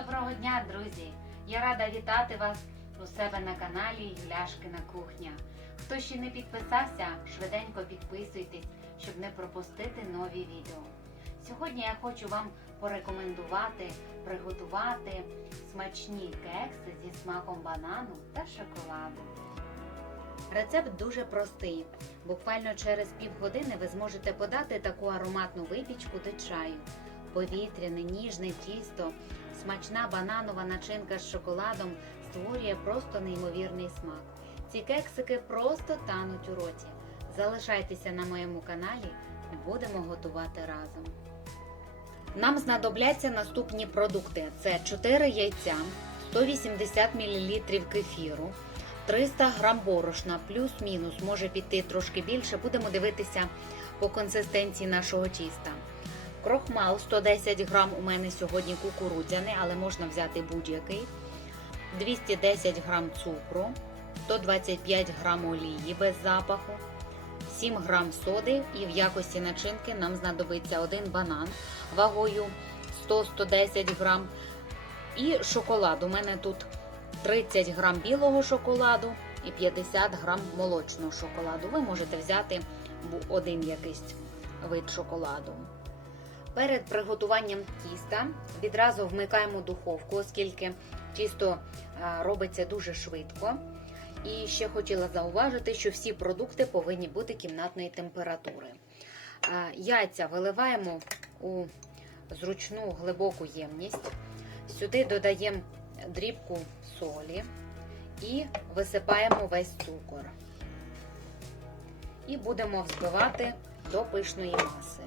Доброго дня, друзі! Я рада вітати вас у себе на каналі Юляшкина кухня. Хто ще не підписався, швиденько підписуйтесь, щоб не пропустити нові відео. Сьогодні я хочу вам порекомендувати приготувати смачні кекси зі смаком банану та шоколаду. Рецепт дуже простий. Буквально через півгодини ви зможете подати таку ароматну випічку до чаю. Повітряне, ніжне тісто, смачна бананова начинка з шоколадом створює просто неймовірний смак. Ці кексики просто тануть у роті. Залишайтеся на моєму каналі, будемо готувати разом. Нам знадобляться наступні продукти: це 4 яйця, 180 мл кефіру, 300 г борошна, плюс-мінус, може піти трошки більше. Будемо дивитися по консистенції нашого тіста. Крохмал 110 грам у мене сьогодні кукурудзяний, але можна взяти будь-який. 210 грам цукру, 125 грам олії без запаху, 7 грам соди і в якості начинки нам знадобиться один банан вагою 100-110 грам. І шоколад. У мене тут 30 грам білого шоколаду і 50 грам молочного шоколаду. Ви можете взяти один якийсь вид шоколаду. Перед приготуванням тіста відразу вмикаємо духовку, оскільки тісто робиться дуже швидко. І ще хотіла зауважити, що всі продукти повинні бути кімнатної температури. Яйця виливаємо у зручну глибоку ємність. Сюди додаємо дрібку солі і висипаємо весь цукор. І будемо взбивати до пишної маси.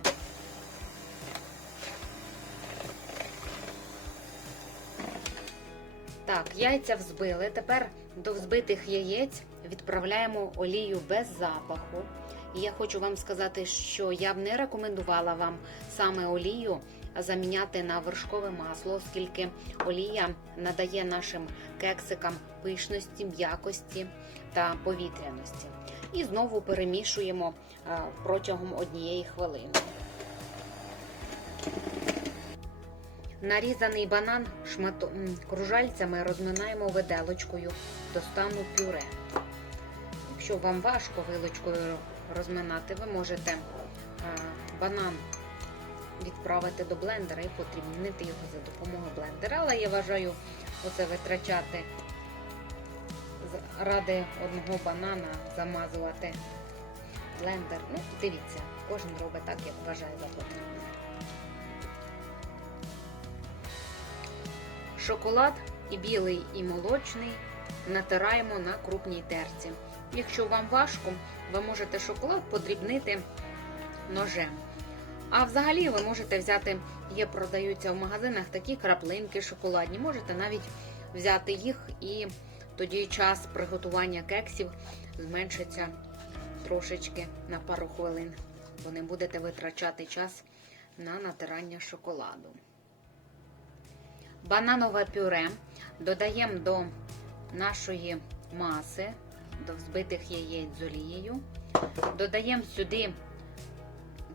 Так, яйця взбили. Тепер до взбитих яєць відправляємо олію без запаху. І я хочу вам сказати, що я б не рекомендувала вам саме олію заміняти на вершкове масло, оскільки олія надає нашим кексикам пишності, м'якості та повітряності. І знову перемішуємо протягом однієї хвилини. Нарізаний банан шмато... кружальцями розминаємо виделочкою до стану пюре. Якщо вам важко вилочкою розминати, ви можете банан відправити до блендера і подрібнити його за допомогою блендера. Але я вважаю оце витрачати ради одного банана, замазувати блендер. Ну, дивіться, кожен робить так, як вважає за потрібне. Шоколад і білий, і молочний натираємо на крупній терці. Якщо вам важко, ви можете шоколад подрібнити ножем. А взагалі ви можете взяти, є, продаються в магазинах такі краплинки шоколадні. Можете навіть взяти їх, і тоді час приготування кексів зменшиться трошечки на пару хвилин, бо не будете витрачати час на натирання шоколаду. Бананове пюре додаємо до нашої маси, до взбитих яєць з олією. Додаємо сюди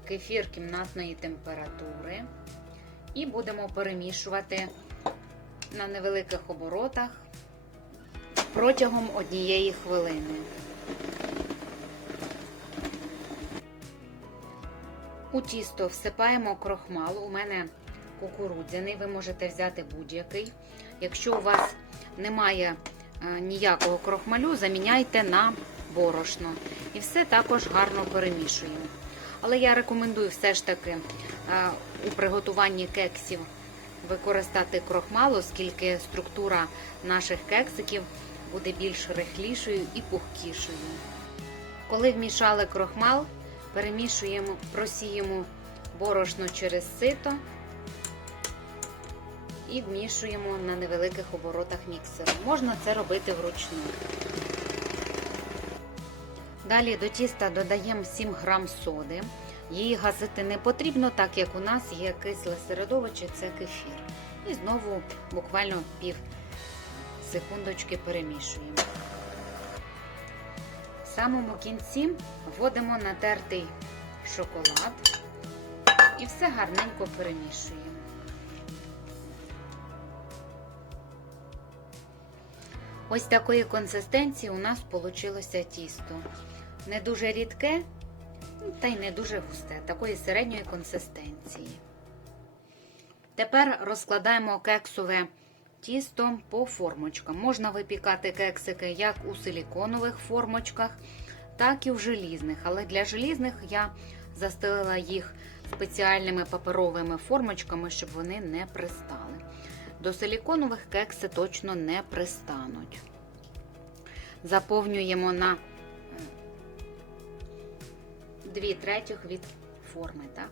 кефір кімнатної температури і будемо перемішувати на невеликих оборотах протягом однієї хвилини. У тісто всипаємо крохмал. У мене кукурудзяний, ви можете взяти будь-який. Якщо у вас немає ніякого крохмалю, заміняйте на борошно. І все також гарно перемішуємо. Але я рекомендую все ж таки у приготуванні кексів використати крохмал, оскільки структура наших кексиків буде більш рихлішою і пухкішою. Коли вмішали крохмал, перемішуємо, просіємо борошно через сито і вмішуємо на невеликих оборотах міксеру. Можна це робити вручну. Далі до тіста додаємо 7 грам соди. Її гасити не потрібно, так як у нас є кисле середовище, це кефір. І знову буквально пів секундочки перемішуємо. В самому кінці вводимо натертий шоколад і все гарненько перемішуємо. Ось такої консистенції у нас вийшло тісто. Не дуже рідке, ну, та й не дуже густе, такої середньої консистенції. Тепер розкладаємо кексове тісто по формочкам. Можна випікати кексики як у силіконових формочках, так і в желізних. Але для желізних я застелила їх спеціальними паперовими формочками, щоб вони не пристали. До силіконових кекси точно не пристануть. Заповнюємо на 2 третіх від форми, так?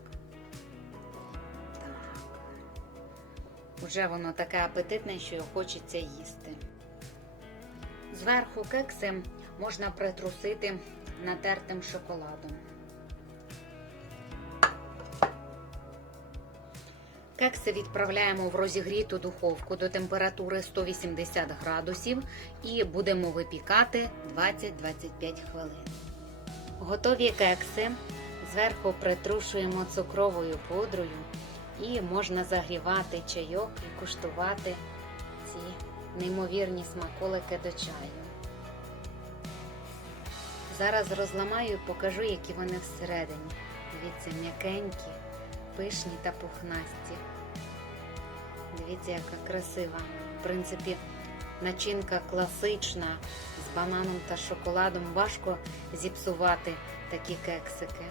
Так. Уже воно таке апетитне, що хочеться їсти. Зверху кекси можна притрусити натертим шоколадом. Кекси відправляємо в розігріту духовку до температури 180 градусів і будемо випікати 20-25 хвилин. Готові кекси зверху притрушуємо цукровою пудрою і можна загрівати чайок і куштувати ці неймовірні смаколики до чаю. Зараз розламаю і покажу, які вони всередині. Дивіться, м'якенькі, пишні та пухнасті. Дивіться, яка красива. В принципі, начинка класична з бананом та шоколадом. Важко зіпсувати такі кексики.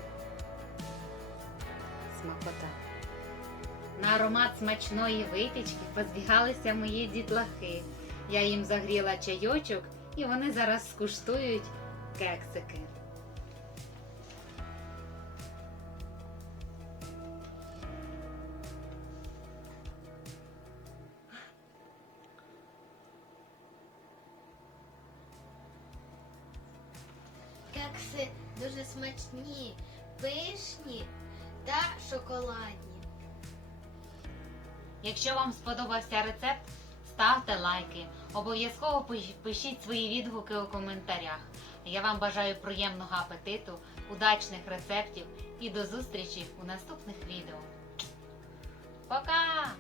Смакота. На аромат смачної випічки позбігалися мої дітлахи. Я їм загріла чайочок і вони зараз скуштують кексики. Кекси дуже смачні, пишні та шоколадні. Якщо вам сподобався рецепт, ставте лайки. Обов'язково пишіть свої відгуки у коментарях. Я вам бажаю приємного апетиту, удачних рецептів і до зустрічі у наступних відео. Пока!